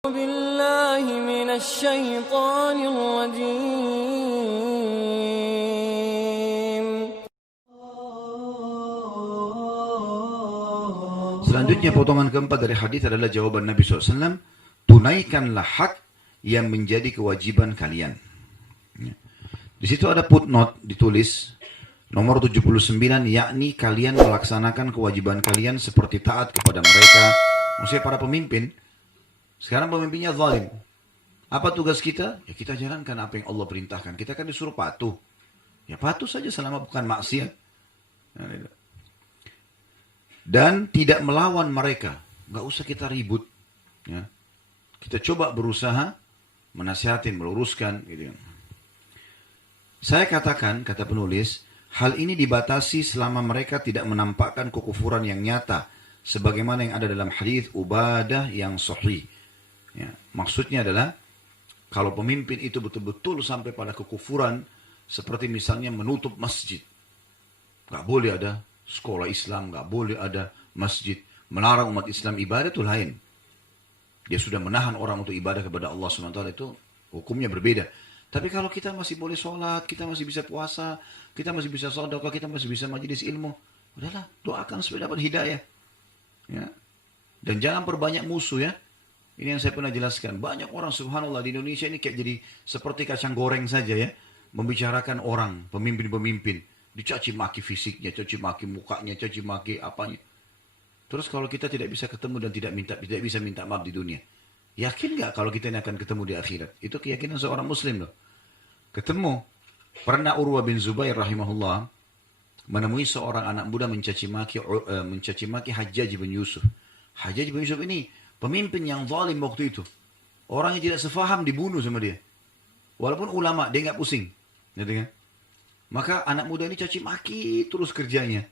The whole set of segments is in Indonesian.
بالله من الشيطان الرجيم. Selanjutnya potongan keempat dari hadis adalah jawaban Nabi SAW. Tunaikanlah hak yang menjadi kewajiban kalian. Di situ ada footnote ditulis nomor 79, yakni kalian melaksanakan kewajiban kalian seperti taat kepada mereka. Maksudnya para pemimpin. Sekarang pemimpinnya zalim. Apa tugas kita? Ya kita jalankan apa yang Allah perintahkan. Kita kan disuruh patuh. Ya patuh saja selama bukan maksiat. Dan tidak melawan mereka. Gak usah kita ribut. Ya. Kita coba berusaha menasihatin, meluruskan. Gitu. Saya katakan, kata penulis, hal ini dibatasi selama mereka tidak menampakkan kekufuran yang nyata. Sebagaimana yang ada dalam hadis Ubadah yang sahih. Ya, maksudnya adalah kalau pemimpin itu betul-betul sampai pada kekufuran, seperti misalnya menutup masjid, nggak boleh ada sekolah Islam, nggak boleh ada masjid, melarang umat Islam ibadah itu lain. Dia sudah menahan orang untuk ibadah kepada Allah SWT, itu hukumnya berbeda. Tapi kalau kita masih boleh sholat, kita masih bisa puasa, kita masih bisa sedekah, kita masih bisa majelis ilmu, udahlah doakan supaya dapat hidayah. Ya. Dan jangan perbanyak musuh ya. Ini yang saya pernah jelaskan. Banyak orang subhanallah di Indonesia ini kayak jadi seperti kacang goreng saja ya. Membicarakan orang, pemimpin-pemimpin. Dicaci maki fisiknya, caci maki mukanya, caci maki apanya. Terus kalau kita tidak bisa ketemu dan tidak bisa minta maaf di dunia. Yakin nggak kalau kita ini akan ketemu di akhirat? Itu keyakinan seorang muslim loh. Ketemu. Pernah Urwah bin Zubair rahimahullah menemui seorang anak muda mencaci maki Hajjaj bin Yusuf. Hajjaj bin Yusuf ini pemimpin yang zalim waktu itu. Orang yang tidak sefaham dibunuh sama dia. Walaupun ulama, dia nggak pusing. Gitu kan? Maka anak muda ini caci maki terus kerjanya.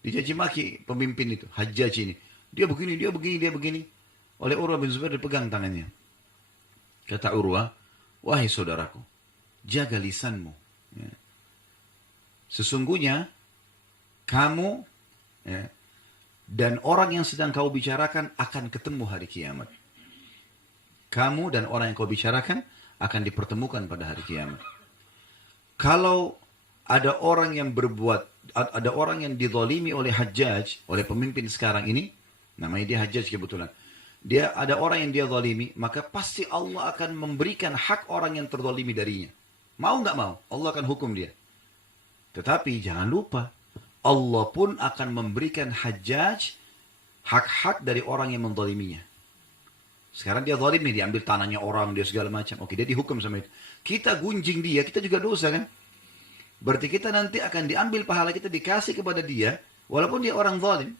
Dicaci maki pemimpin itu, Hajjaj ini. Dia begini, dia begini, dia begini. Oleh Urwah bin Zubair dipegang tangannya. Kata Urwah, wahai saudaraku, jaga lisanmu. Ya. Sesungguhnya, kamu ya, dan orang yang sedang kau bicarakan akan ketemu hari kiamat. Kamu dan orang yang kau bicarakan akan dipertemukan pada hari kiamat. Kalau ada orang yang ada orang yang dizalimi oleh Hajjaj, oleh pemimpin sekarang ini, namanya dia Hajjaj kebetulan. Dia ada orang yang dia zalimi, maka pasti Allah akan memberikan hak orang yang terzalimi darinya. Mau nggak mau, Allah akan hukum dia. Tetapi jangan lupa, Allah pun akan memberikan Hajjaj hak-hak dari orang yang menzaliminya. Sekarang dia zalim nih, diambil tanahnya orang, dia segala macam. Oke, dia dihukum sama itu. Kita gunjing dia, kita juga dosa kan? Berarti kita nanti akan diambil pahala kita, dikasih kepada dia, walaupun dia orang zalim.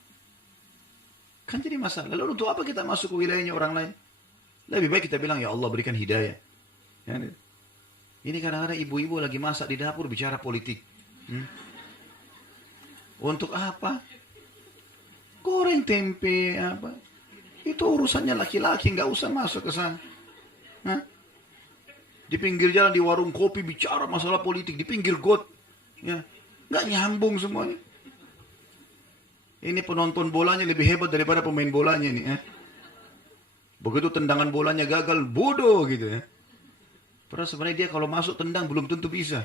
Kan jadi masalah. Lalu untuk apa kita masuk ke wilayahnya orang lain? Lebih baik kita bilang, ya Allah berikan hidayah. Ya, ini kadang-kadang ibu-ibu lagi masak di dapur bicara politik. Untuk apa? Goreng tempe apa? Itu urusannya laki-laki, nggak usah masuk ke sana. Hah? Di pinggir jalan di warung kopi bicara masalah politik di pinggir got, ya nggak nyambung semuanya. Ini penonton bolanya lebih hebat daripada pemain bolanya nih. Begitu tendangan bolanya gagal, bodoh gitu ya. Padahal sebenarnya dia kalau masuk tendang belum tentu bisa.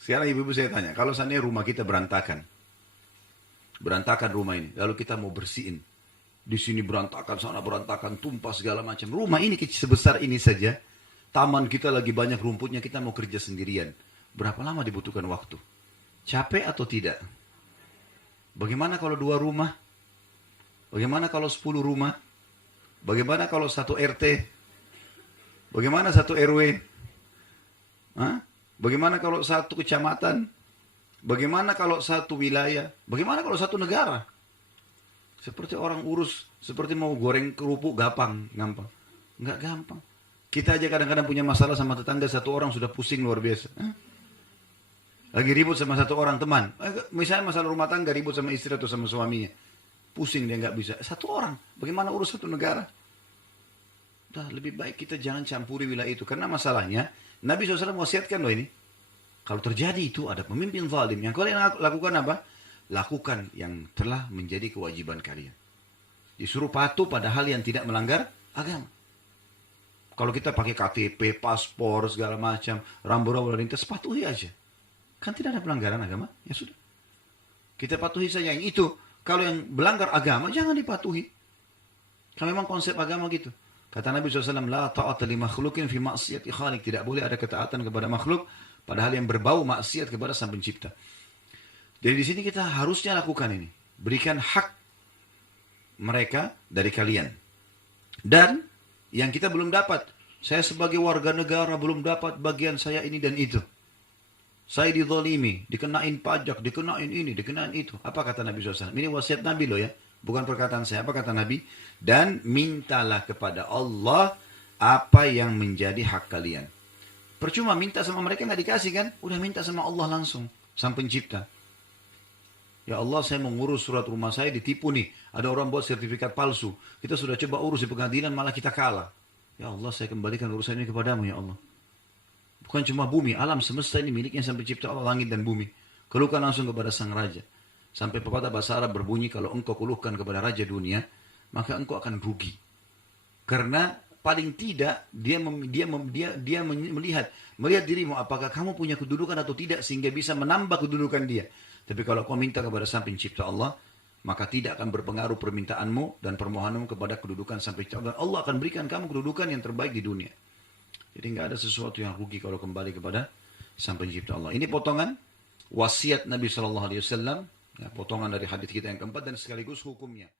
Sekarang ibu-ibu saya tanya, kalau seandainya rumah kita berantakan rumah ini, lalu kita mau bersihin, di sini berantakan, sana berantakan, tumpah segala macam. Rumah ini sebesar ini saja, taman kita lagi banyak rumputnya, kita mau kerja sendirian. Berapa lama dibutuhkan waktu? Capek atau tidak? Bagaimana kalau 2 rumah? Bagaimana kalau 10 rumah? Bagaimana kalau 1 RT? Bagaimana 1 RW? Hah? Bagaimana kalau 1 kecamatan? Bagaimana kalau 1 wilayah? Bagaimana kalau 1 negara? Seperti orang urus, seperti mau goreng kerupuk gampang. Enggak gampang. Kita aja kadang-kadang punya masalah sama tetangga, 1 orang sudah pusing luar biasa. Lagi ribut sama 1 orang teman. Misalnya masalah rumah tangga, ribut sama istri atau sama suaminya. Pusing dia nggak bisa. 1 orang, bagaimana urus 1 negara? Udah, lebih baik kita jangan campuri wilayah itu. Karena masalahnya, Nabi SAW wasiatkan loh ini. Kalau terjadi itu ada pemimpin zalim, yang kalian lakukan apa? Lakukan yang telah menjadi kewajiban kalian. Disuruh patuh pada hal yang tidak melanggar agama. Kalau kita pakai KTP, paspor, segala macam, rambu-rambu lalu lintas, patuhi aja. Kan tidak ada pelanggaran agama, ya sudah. Kita patuhi saja yang itu. Kalau yang melanggar agama, jangan dipatuhi. Karena memang konsep agama gitu. Kata Nabi SAW, La ta'ata li makhlukin fi maksiati khalik. Tidak boleh ada ketaatan kepada makhluk, padahal yang berbau maksiat kepada Sang Pencipta. Jadi di sini kita harusnya lakukan ini. Berikan hak mereka dari kalian. Dan yang kita belum dapat. Saya sebagai warga negara belum dapat bagian saya ini dan itu. Saya dizalimi, dikenain pajak, dikenain ini, dikenain itu. Apa kata Nabi SAW? Ini wasiat Nabi loh ya. Bukan perkataan saya. Apa kata Nabi? Dan mintalah kepada Allah apa yang menjadi hak kalian. Percuma minta sama mereka nggak dikasih kan? Udah minta sama Allah langsung. Sang Pencipta. Ya Allah, saya mau ngurus surat rumah saya ditipu nih. Ada orang buat sertifikat palsu. Kita sudah coba urus di pengadilan malah kita kalah. Ya Allah, saya kembalikan urusan ini kepadamu ya Allah. Bukan cuma bumi, alam semesta ini miliknya Sang Pencipta Allah, langit dan bumi. Keluhkan langsung kepada Sang Raja. Sampai pepatah bahasa Arab berbunyi, kalau engkau keluhkan kepada Raja dunia, maka engkau akan rugi. Karena paling tidak dia melihat dirimu apakah kamu punya kedudukan atau tidak sehingga bisa menambah kedudukan dia. Tapi kalau kau minta kepada Sang Pencipta Allah, maka tidak akan berpengaruh permintaanmu dan permohonanmu kepada kedudukan Sang Pencipta Allah. Dan Allah akan berikan kamu kedudukan yang terbaik di dunia. Jadi nggak ada sesuatu yang rugi kalau kembali kepada Sang Pencipta Allah. Ini potongan wasiat Nabi SAW, ya, potongan dari hadis kita yang keempat dan sekaligus hukumnya.